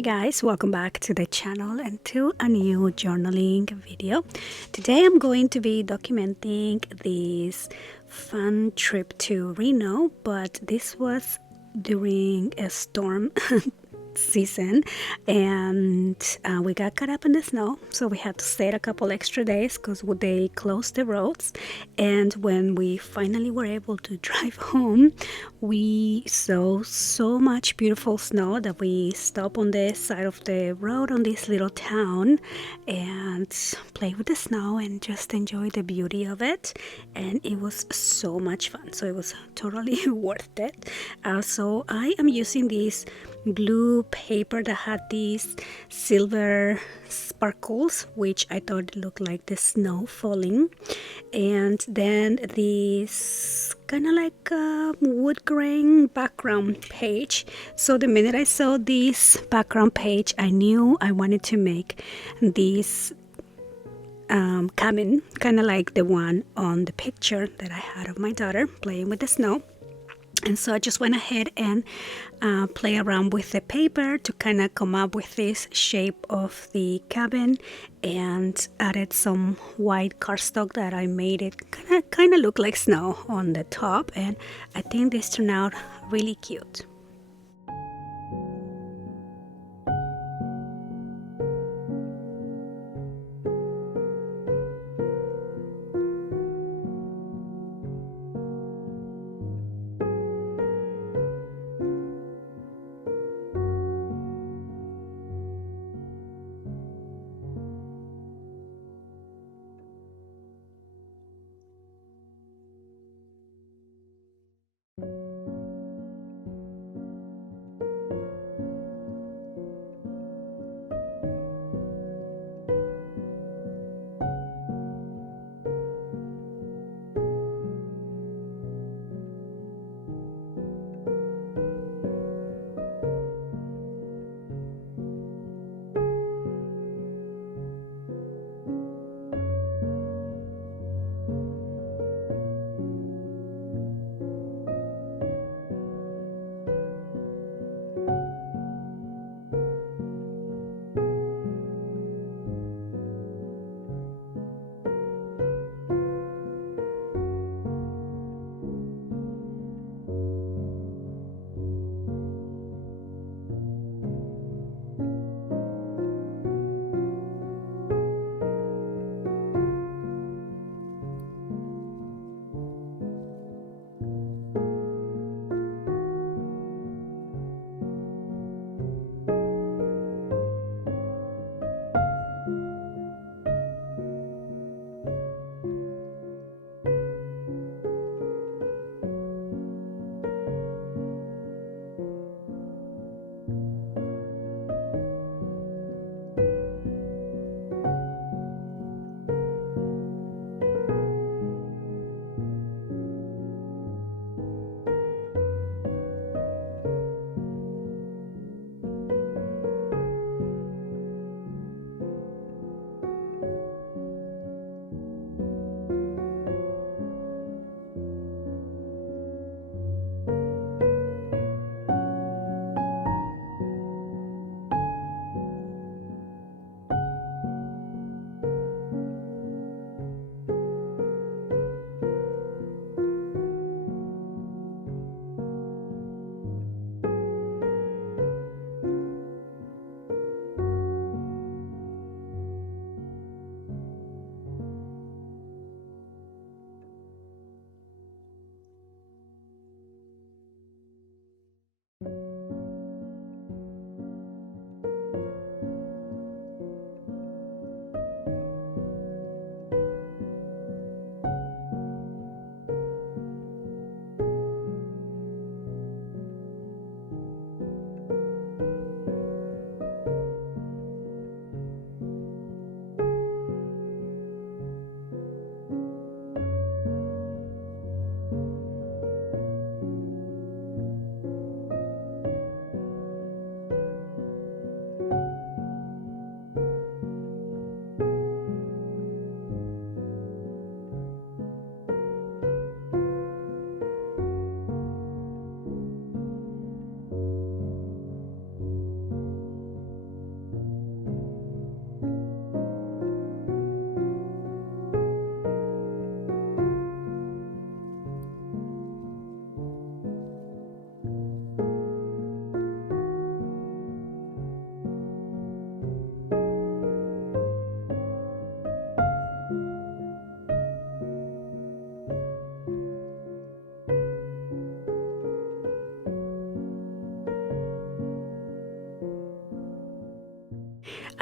Hey guys, welcome back to the channel and to a new journaling video. Today I'm going to be documenting this fun trip to Reno, but this was during a storm season, and we got caught up in the snow, so we had to stay a couple extra days because they closed the roads. And when we finally were able to drive home, we saw so much beautiful snow that we stopped on the side of the road on this little town and play with the snow and just enjoy the beauty of it. And it was so much fun, so it was totally worth it. So I am using this blue paper that had these silver sparkles, which I thought looked like the snow falling, and then this kind of like a wood grain background page. So the minute I saw this background page, I knew I wanted to make this cabin, kind of like the one on the picture that I had of my daughter playing with the snow. And so I just went ahead and play around with the paper to kind of come up with this shape of the cabin, and added some white cardstock that I made it kind of look like snow on the top, and I think this turned out really cute.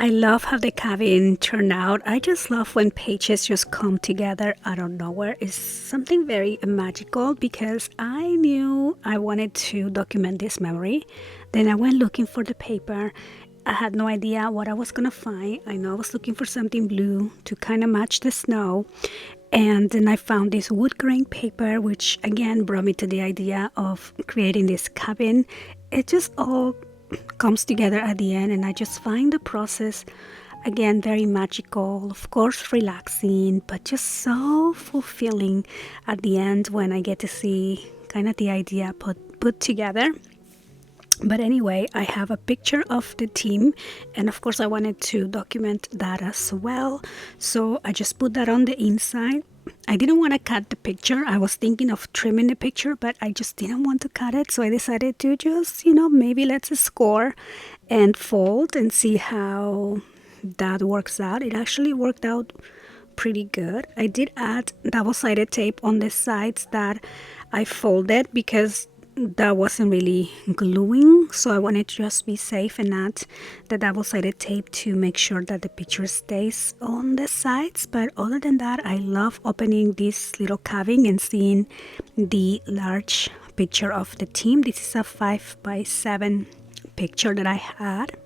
I love how the cabin turned out. I just love when pages just come together out of nowhere. It's something very magical because I knew I wanted to document this memory. Then I went looking for the paper. I had no idea what I was gonna find. I know I was looking for something blue to kind of match the snow. And then I found this wood grain paper, which again brought me to the idea of creating this cabin. It just all comes together at the end, and I just find the process again very magical, of course relaxing, but just so fulfilling at the end when I get to see kind of the idea put together. But anyway, I have a picture of the team, and of course I wanted to document that as well, so I just put that on the inside. I didn't want to cut the picture. I was thinking of trimming the picture, but I just didn't want to cut it, so I decided to just, maybe let's score and fold and see how that works out. It actually worked out pretty good. I did add double-sided tape on the sides that I folded because that wasn't really gluing, so I wanted to just be safe and add the double-sided tape to make sure that the picture stays on the sides. But other than that, I love opening this little cabin and seeing the large picture of the team. This is a 5x7 picture that I had.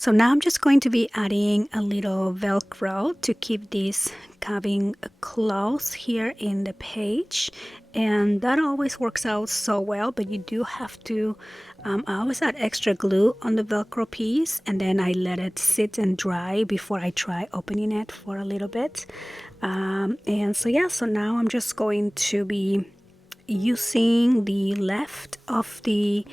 So now I'm just going to be adding a little Velcro to keep this cabin closed here in the page, and that always works out so well. But you do have to I always add extra glue on the Velcro piece, and then I let it sit and dry before I try opening it for a little bit. And so yeah, so now I'm just going to be using the left of the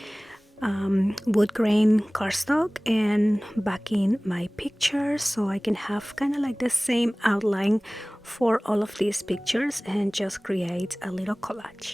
wood grain cardstock and backing my pictures so I can have kind of like the same outline for all of these pictures and just create a little collage.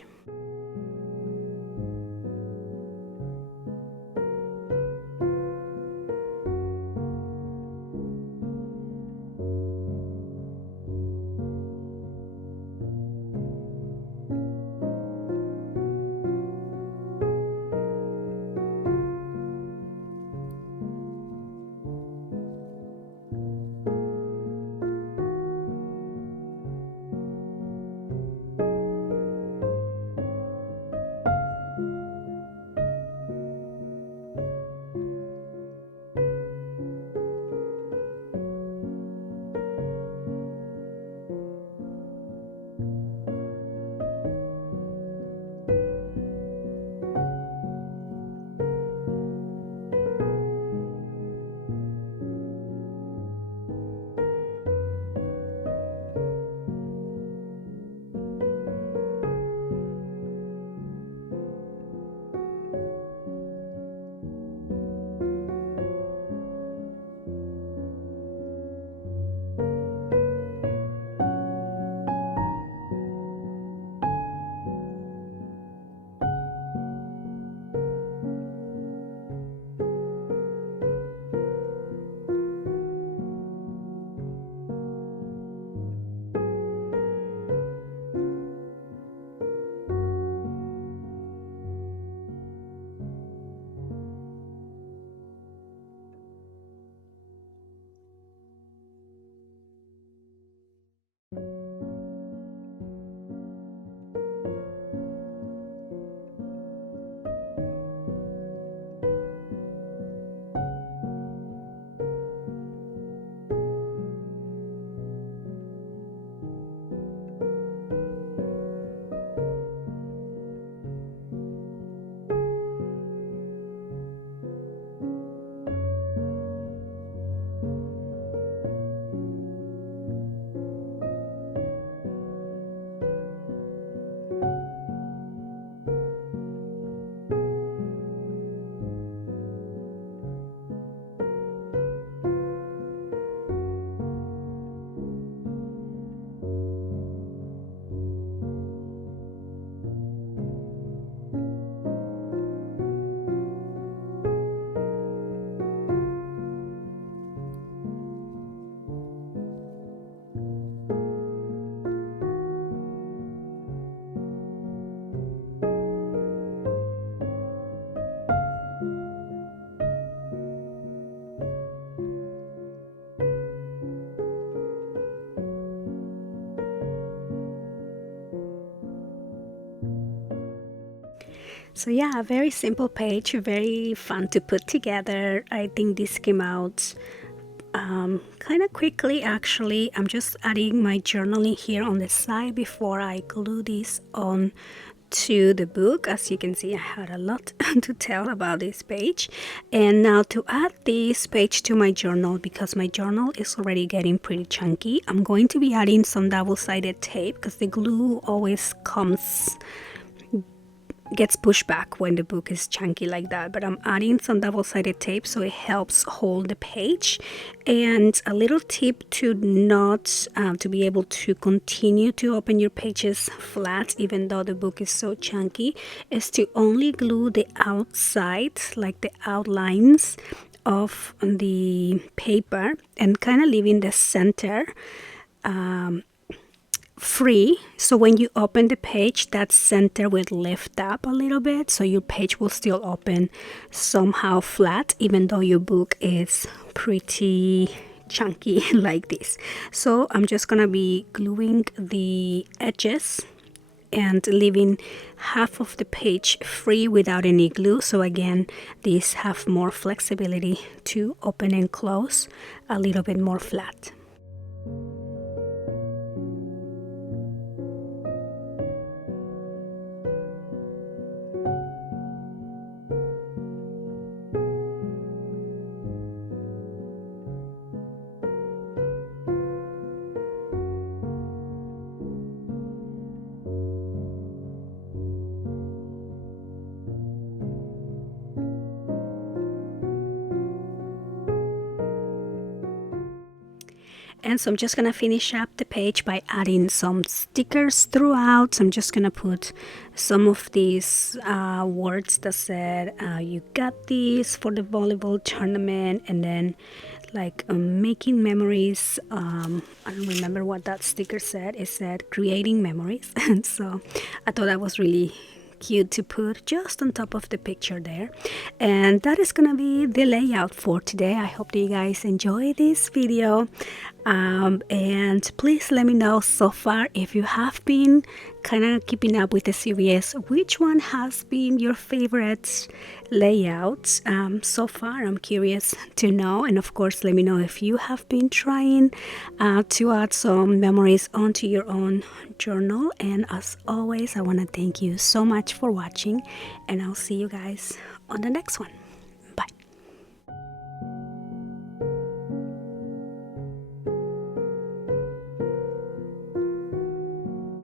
So yeah, a very simple page, very fun to put together. I think this came out kind of quickly actually. I'm just adding my journaling here on the side before I glue this on to the book. As you can see, I had a lot to tell about this page. And now to add this page to my journal, because my journal is already getting pretty chunky, I'm going to be adding some double-sided tape because the glue always gets pushed back when the book is chunky like that. But I'm adding some double-sided tape so it helps hold the page. And a little tip to not to be able to continue to open your pages flat even though the book is so chunky is to only glue the outside, like the outlines of the paper, and kind of leaving the center free, so when you open the page, that center will lift up a little bit, so your page will still open somehow flat even though your book is pretty chunky like this. So I'm just gonna be gluing the edges and leaving half of the page free without any glue, so again these have more flexibility to open and close a little bit more flat. And so I'm just gonna finish up the page by adding some stickers throughout. So I'm just gonna put some of these words that said you got this for the volleyball tournament, and then like making memories. I don't remember what that sticker said. It said creating memories. And so I thought that was really cute to put just on top of the picture there. And that is gonna be the layout for today. I hope that you guys enjoy this video, and please let me know so far if you have been kind of keeping up with the series, which one has been your favorite layout so far. I'm curious to know. And of course let me know if you have been trying to add some memories onto your own journal. And as always, I want to thank you so much for watching, and I'll see you guys on the next one.